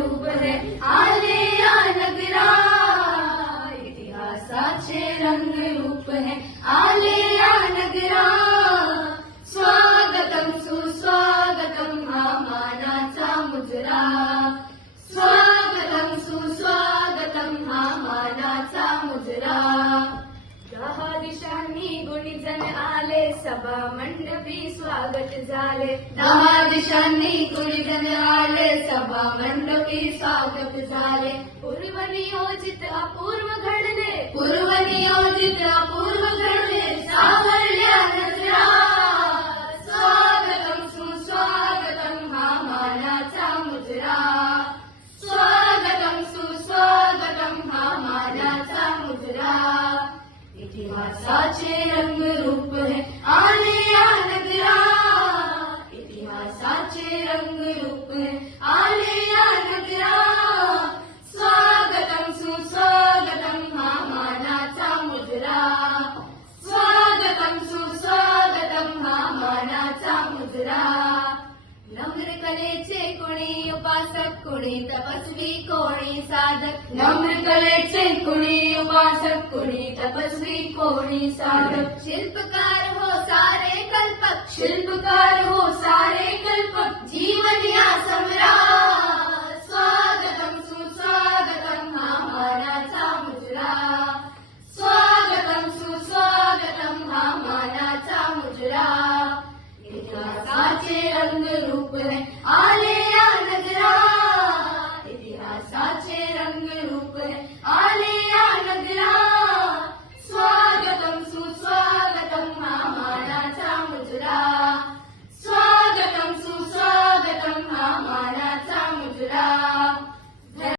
रूप है आले या नगरा, इतिहासाचे रंग रूप है आले या नगरा. स्वागतम सुस्वागतम हा मानाचा मुजरा, स्वागतम सुस्वागतम हा मानाचा मुजरा. दहा दिशांनी गुणीजन आले, सभा मंडपी स्वागत झाले. दहा दिशांनी गुणीजन आले, सभा मंडपी स्वागत झाले. पूर्व नियोजित अपूर्व घडले, पूर्व नियोजित अपूर्व घडले, सावरल्या नजरा. स्वागतम सुस्वागतम हा मानाचा मुजरा, स्वागतम सुस्वागतम हा मानाचा मुजरा. इतिहासाचे रंग रूप है आले या नगरा, इतिहासाचे रंग रूप है आले या नगरा. स्वागतम सुस्वागतम हा मानाचा मुजरा, स्वागतम सुस्वागतम हा मानाचा मुजरा. नम्र कलेचे कोणी उपासक, कोणी तपस्वी, कोणी साधक. नम्र कलेचे कोणी उपासक, कोणी तपस्वी, कोणी साधक. शिल्पकार हो सारे कल्पक, शिल्पकार हो सारे कल्पक. जीवन या सम्राट,